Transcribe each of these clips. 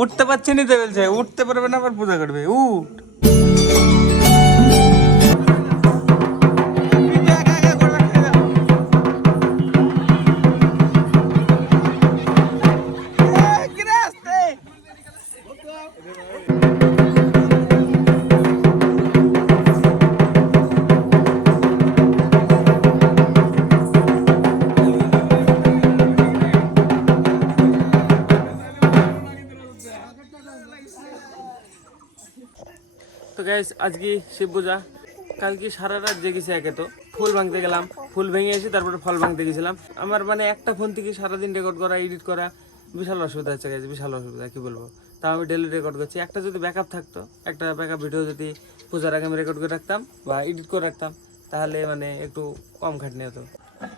উঠতে পারছে না তো বলছে, উঠতে পারবে না আবার পূজা করবে। উঠ তো গাইস আজকে শিব পূজা, কালকে সারা রাত জেগেছি। একে তো ফুল ভাঙতে গেলাম, ফুল ভেঙে এসে তারপরে ফল ভাঙতে গেছিলাম। আমার মানে একটা ফোন থেকে সারাদিন রেকর্ড করা, এডিট করা বিশাল অসুবিধা হচ্ছে গাইস, বিশাল অসুবিধা, কি বলবো। তাও আমি ডেলি রেকর্ড করছি। একটা যদি ব্যাকআপ থাকতো, একটা ব্যাকআপ ভিডিও যদি পূজার আগে আমি রেকর্ড করে রাখতাম বা এডিট করে রাখতাম, তাহলে মানে একটু কম খাটনি হতো।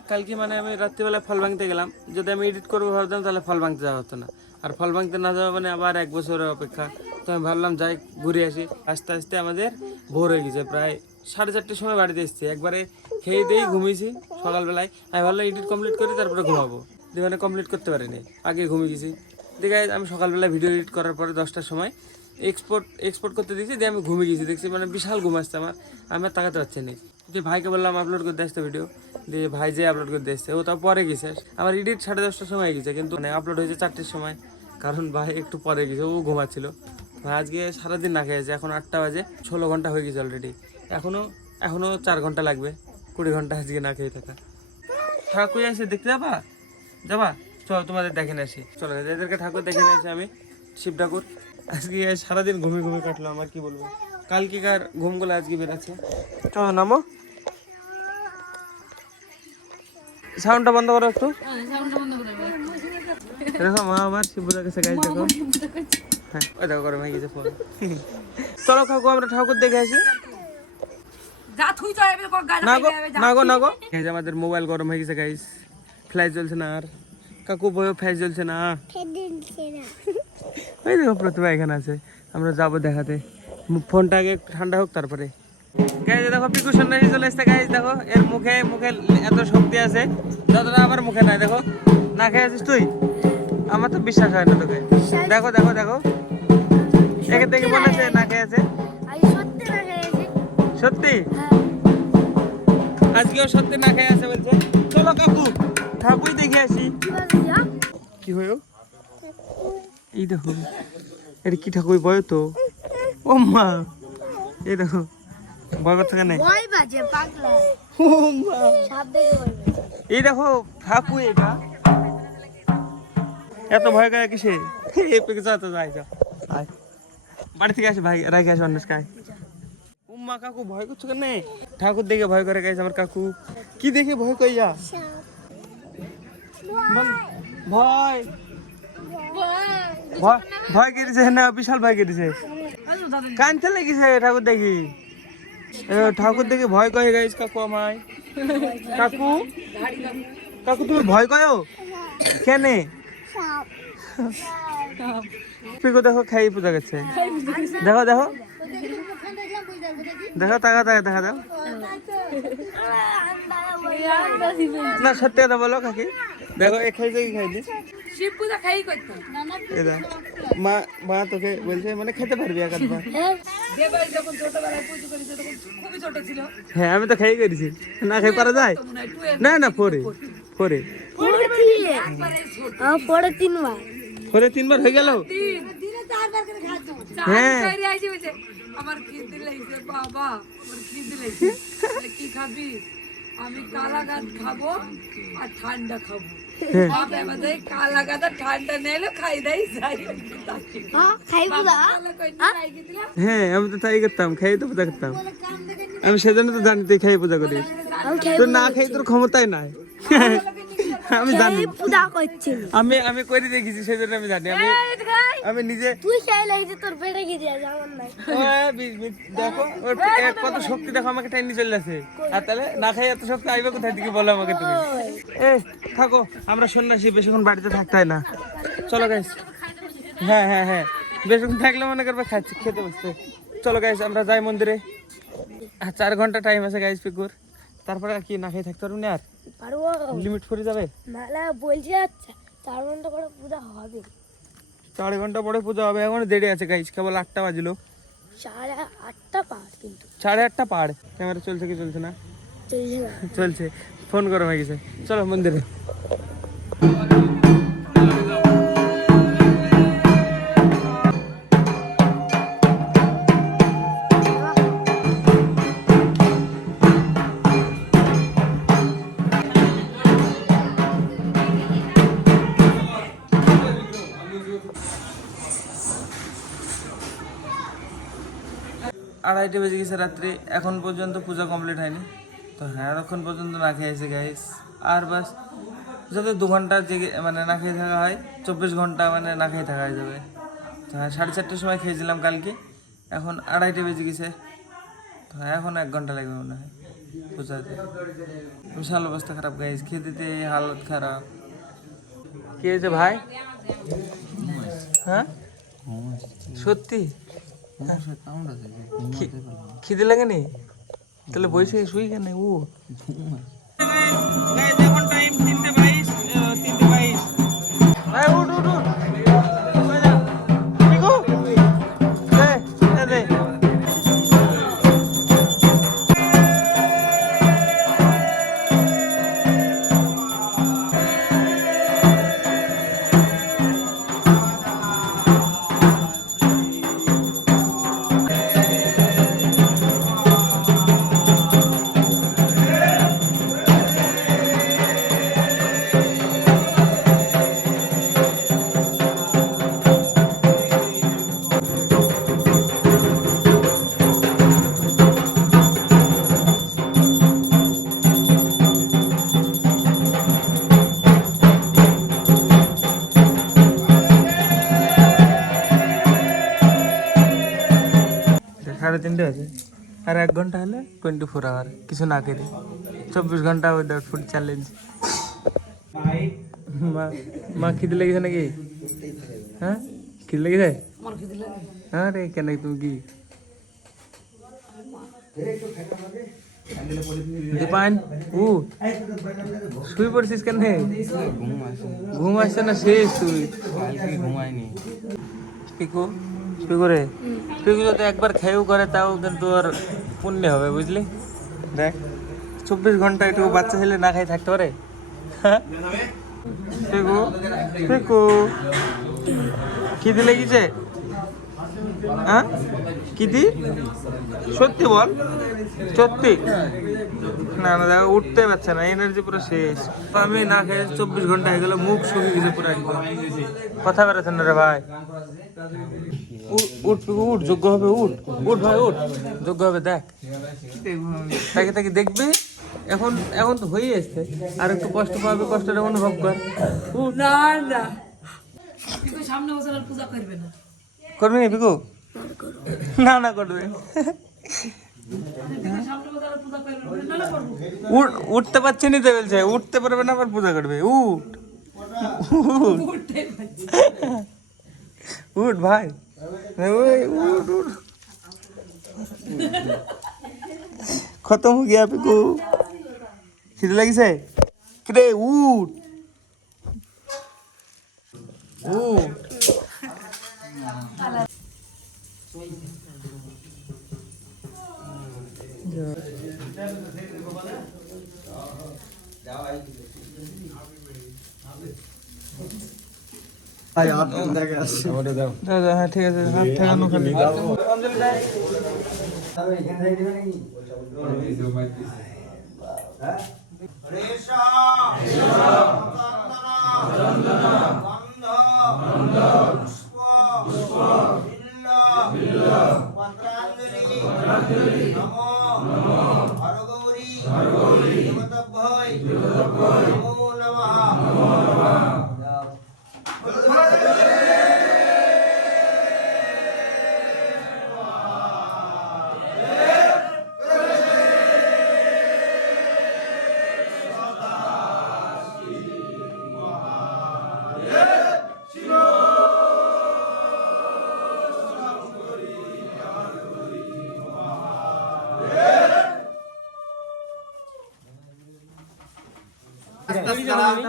কালকে মানে আমি রাত্রিবেলা ফল ভাঙতে গেলাম, যদি আমি এডিট করবো ভাবতাম তাহলে ফল ভাঙতে যাওয়া হতো না। আর ফল ভাঙতে না যাওয়া মানে আবার 1 বছরের অপেক্ষা। তো আমি ভাবলাম যাই ঘুরে আসি। আস্তে আস্তে আমাদের ভোর হয়ে গেছে, প্রায় 4:30টার সময় বাড়িতে এসেছি। একবারে খেয়ে দিয়েই ঘুমিয়েছি সকালবেলায়। আমি ভাবলাম এডিট কমপ্লিট করি তারপরে ঘুমাবো, দিয়ে মানে কমপ্লিট করতে পারিনি, আগে ঘুমিয়ে গেছি। দেখে আমি সকালবেলায় ভিডিও এডিট করার পরে 10টার সময় এক্সপোর্ট করতে দিয়েছি, দিয়ে আমি ঘুমিয়ে গেছি। দেখছি মানে বিশাল ঘুম আসছে আমার তাকাতে পারছি না। যে ভাইকে বললাম আপলোড করতে আসতে ভিডিও, দিয়ে ভাই যে আপলোড করতে এসছে, ও তাও পরে গেছে। আমার এডিট 10:30টার সময় গেছে, কিন্তু মানে আপলোড হয়েছে 4টের সময়, কারণ ভাই একটু পরে গেছে, ও ঘুমাচ্ছিল। ভাই আজকে সারাদিন না খেয়েছে, এখন 8টা বাজে, 16 ঘন্টা হয়ে গেছে অলরেডি। এখনো 4 ঘন্টা লাগবে, 20 ঘন্টা আজকে না খেয়ে থাকা। ঠাকুর আসে দেখতে যাবা চলো তোমাদের দেখে নিয়ে আসি। চলো এদেরকে ঠাকুর দেখে নিয়ে আসি আমি, শিব ঠাকুর। আজকে সারাদিন ঘুমিয়ে কাটলো আমার, কি বলবো। কালকেকার ঘুমগুলো আজকে বেরাচ্ছে। চলো নামো, সাউন্ডটা বন্ধ করো একটু। দেখো মা আমার শিব পূজা কাছে গাইজ, দেখো। হ্যাঁ ওই দেখো গরম হয়ে গেছে ফোন। চলো কাকু আমরা ঠাকুর দেখে আসি। না গো আমাদের মোবাইল গরম হয়ে গেছে গাইজ, ফ্ল্যাশ জ্বলছে না। আর কাকু বইও ফ্ল্যাশ জ্বলছে না। ওই দেখো প্রতিভা এখানে আছে, আমরা যাবো দেখাতে। ফোনটা আগে একটু ঠান্ডা হোক তারপরে। গাইজ দেখো পিকু সন্ন্যাসী চলে এসছে গাইজ, দেখো এর মুখে এত শক্তি আছে যতটা আমার মুখে নাই। দেখো না খেয়ে আছিস তুই, আমার তো বিশ্বাস হয় না তোকে। দেখো দেখো দেখো, একে দেখে মনে হচ্ছে না খেয়ে আছে। সত্যি আজকেও সত্যি না খেয়ে আছে বলছে। চলো কাকু ঠাকুর দেখে আসি। কি হলো এই দেখো, এটা কি ঠাকুর বয় তো। ও মা এই দেখো ভয় করছে কেন? এই দেখো ঠাকুর, এটা এত ভয় করে কিসে? বাড়ি থেকে আসে ভাই, রাখে আসে অন্য কাজ। উম্মা কাকু ভয় করছো কেন? ঠাকুর দেখে ভয় করে গেছে আমার কাকু। কি দেখে ভয় কইয়া? ভয় ভয় ভয় কেটেছে না, বিশাল ভয় কেটেছে, কানতে লেগেছে ঠাকুর দেখি। ঠাকুর দেখে ভয় কয়ে গেছে কাকু আমায়। কাকু কাকু তুমি ভয় কয়ো কেনে? পিকু দেখো খাই পূজা করছে, দেখো দেখো দেখো টাকা দেখা দাও না, সত্যি কথা বলো কাকি। দেখো এ খাইছে কি খাইনি? শিব পূজা খাই করতো মা তোকে বলছে মানে খেতে পারবি এক আধবার। যখন ছোটবেলায় পুজো করেছে তখন খুবই ছোট ছিল। হ্যাঁ আমি তো খাই করেছি, না খাই পারা যায় না পরে পরে পরে 3বার হয়ে গেল। হ্যাঁ আমার খিদে লাগছে বাবা, আমার খিদে লাগছে। কি খাবি? আমি কালাগাদ খাবো আর ঠান্ডা খাবো। বাবা আমাদের কালাগাদ আর ঠান্ডা নেলে খাই দেয় যাই। হ্যাঁ আমি তো তাই করতাম, খাই তো পূজা করতাম। আমি সেজন্য তো জানি তুই খাই পূজা করিস, তোর না খাই তোর ক্ষমতাই নাই। আমি জানি আমি করে দেখেছি, সেজন্য আমি জানি। আমি নিজে দেখো কত শক্তি, দেখো আমাকে টাইনি চলে আসে। আর তাহলে না খাই এত শক্তি আইবে কোথায় থেকে বলো আমাকে তুমি? থাকো, আমরা সন্ন্যাসী, বেশিক্ষণ বাড়িতে থাকতে হয় না। চলো গাইস, হ্যাঁ বেশিক্ষণ থাকলে মনে করবে খাচ্ছি, খেতে বসতে। চলো গাইস আমরা যাই মন্দিরে। 4 ঘন্টা টাইম আছে গাইস পিকুর, তারপরে আর কি না খেয়ে থাকতে পারবো না? আর লিমিট করে যাবে বলছি আচ্ছা 4 ঘন্টা করে পূজা হবে। 4 ঘন্টা পরে পূজা হবে, এখন দেরি আছে গাইস, কেবল 8টা বাজলো। 8:30 পার কিন্তু 8:30 পার। ক্যামেরা চলছে কি চলছে না? চলছে না। চলছে, ফোন গরম হয়ে গেছে। চলো মন্দিরে। আড়াইটে বেজে গেছে রাত্রি, এখন পর্যন্ত পূজা কমপ্লিট হয়নি। তো হ্যাঁ, এখন পর্যন্ত না খেয়ে আছে গাইস। আর বাস যদি 2 ঘন্টা জেগে মানে না খেয়ে থাকা হয়, 24 ঘন্টা মানে না খেয়ে থাকা হয়ে যাবে। তো হ্যাঁ, 4:30টার সময় খেয়েছিলাম কালকে, এখন আড়াইটে বেজে গেছে। তো হ্যাঁ, এখন 1 ঘন্টা লাগবে মনে হয় পূজাতে। বিশাল অবস্থা খারাপ গাইস, খেতে হালত খারাপ। কি হয়েছে ভাই? হ্যাঁ সত্যি খিদে লাগেনি? তাহলে বসে শুই কেন? ও এখন টাইম 3:22, 3:22। ভাই উঠ উঠ উঠ, দেখো দে দে। সাড়ে 3টে আছে, আর 1 ঘন্টা হলে 24 আওয়ার কিছু না করে 24 ঘন্টা উইদাউট ফুড চ্যালেঞ্জ। মা খিদে লেগেছে নাকি? হ্যাঁ খিদে লেগেছে? আমার খিদে লাগে। হ্যাঁ রে, কেন তুমি কি দীপায়ন উ শুয়ে পড়ছিস কেন? ঘুম আসছে না শেষ? তুই ঘুমায়নি পিকু? পিকু রে, পিকু যদি একবার খেয়েও করে তাও কিন্তু ওর পুণ্য হবে, বুঝলি? দেখ 24 ঘন্টা একটু বাচ্চা ছেলে না খাই থাকতে পারে? হ্যাঁ পিকু, পিকু খিদে লেগেছে? হ্যাঁ কিদি? সত্যি বল, সত্যি? না না দেখো, উঠতে পারছে না, এনার্জি পুরো শেষ। আমি না খেয়ে 24 ঘন্টা হয়ে গেল, মুখ শুকিয়ে গেছে পুরো একদম, কথা বেরোচ্ছে না রে ভাই। উঠ পিকু উঠ, যোগ্য হবে, উঠ উঠ ভাই উঠ, যোগ্য হবে। দেখ তাকে তাকে দেখবি, এখন এখন তো হয়ে আসছে, আর একটু কষ্ট পাবে, কষ্টটা অনুভব কর। উঠ। না না, কিন্তু সামনে বছর আর পূজা করবে না। করবি না পিকু? না না করবে। সামনে বছর আর পূজা করবে না। না করবো। উঠতে পারছে না তো বলছে, উঠতে পারবে না আবার পূজা করবে? উঠ উঠতে পারছি। উঠ ভাই, ওই উঠ উঠ। খতম হয়ে গিয়া পিকু, খিদে লাগিছে? কিরে উঠ উঠ। দাদা হ্যাঁ ঠিক আছে, হাত ঠেকানো খালি।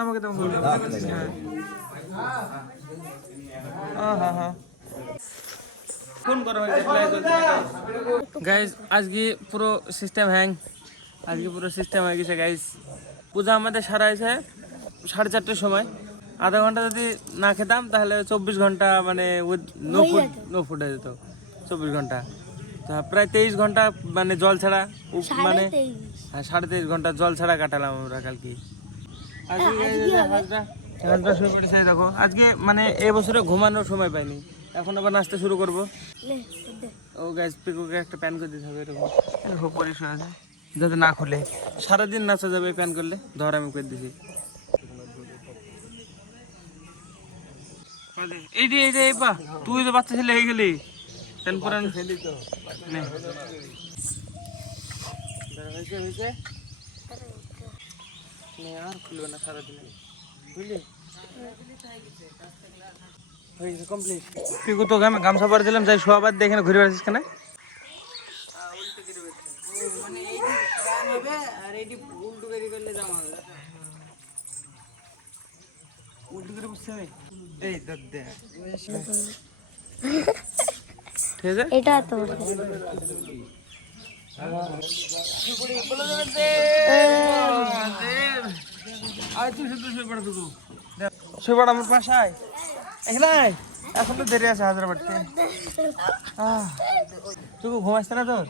আমাকে তেমন ফোন করা হয়েছে গাইস, আজকে পুরো সিস্টেম হ্যাং, আজকে পুরো সিস্টেম হয়ে গেছে গাইস। পূজা আমাদের সারা হয়েছে 4:30টার সময়। আধা ঘন্টা যদি না খেতাম তাহলে 24 ঘন্টা মানে নো ফুড হয়ে যেত। 24 ঘন্টা, তা প্রায় 23 ঘন্টা মানে জল ছাড়া মানে 23.5 ঘন্টা জল ছাড়া কাটালাম আমরা কালকে। আজকে শুয়ে পড়েছে দেখো, আজকে মানে এবছরে ঘুমানোর সময় পাইনি, এখন আবার নাচতে শুরু করবো। ও গাইস, পিকুকে একটা প্যান করে দিতে হবে এরকম পরিষ্কার আছে যাতে না খুলে, সারাদিন নাচা যাবে প্যান করলে। ধর আমি করে দিছি এইটি এইটা এই পা, তুই তো বাচ্চা ছেলে হয়ে গেলি প্যান পরান ফেলি তো নে হয়েছে আর খুলবে না সারাদিন, বুঝলি? হয়েছে কমপ্লিট। পিকু তো গামছা পরে দিলাম, যাই শোয়াবার দিয়ে এখানে ঘুরে বেড়াচ্ছিস কেন? এটা তো শুয়ে আমার পাশায় এখানে, এখন তো দেরি আছে হাজার বাড়তে। তুই ঘুমাস না তোর?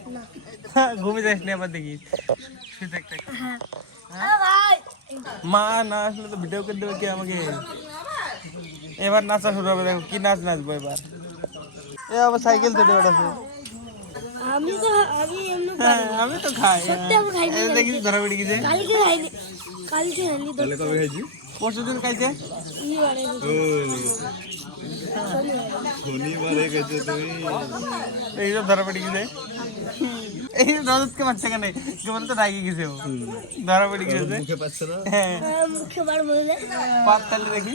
ঘুমিয়ে যাস নি আবার দেখিস শুয়ে থাকতে। মা না আসলে তো ভিডিও করে দেবে কি আমাকে। এবার নাচা শুরু হবে, দেখো কি নাচ নাচবো এবার। এ আবার সাইকেল চলে বেড়াচ্ছে। আমি এমনি আমি তো খাই, সত্যি আমি খাইনি। দেখিস ধরা বেড়ে গেছে। কালকে খাইনি, কালকে খাইনি তো। কবে খাইছি? পরশু দিন খাইছে। শনিবারে গেছে তুমি। এইসব ধরা পড়ে গেছে। এই রজতকে মারছে কেন? কেবল তো রাগি গেছে, ও ধরা পড়ে গেছে। মুখে পাচ্ছে না? হ্যাঁ, মুখে বার বললে পাত তাহলে দেখি।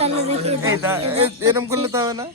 তাহলে দেখি এরকম করলে তো হবে না।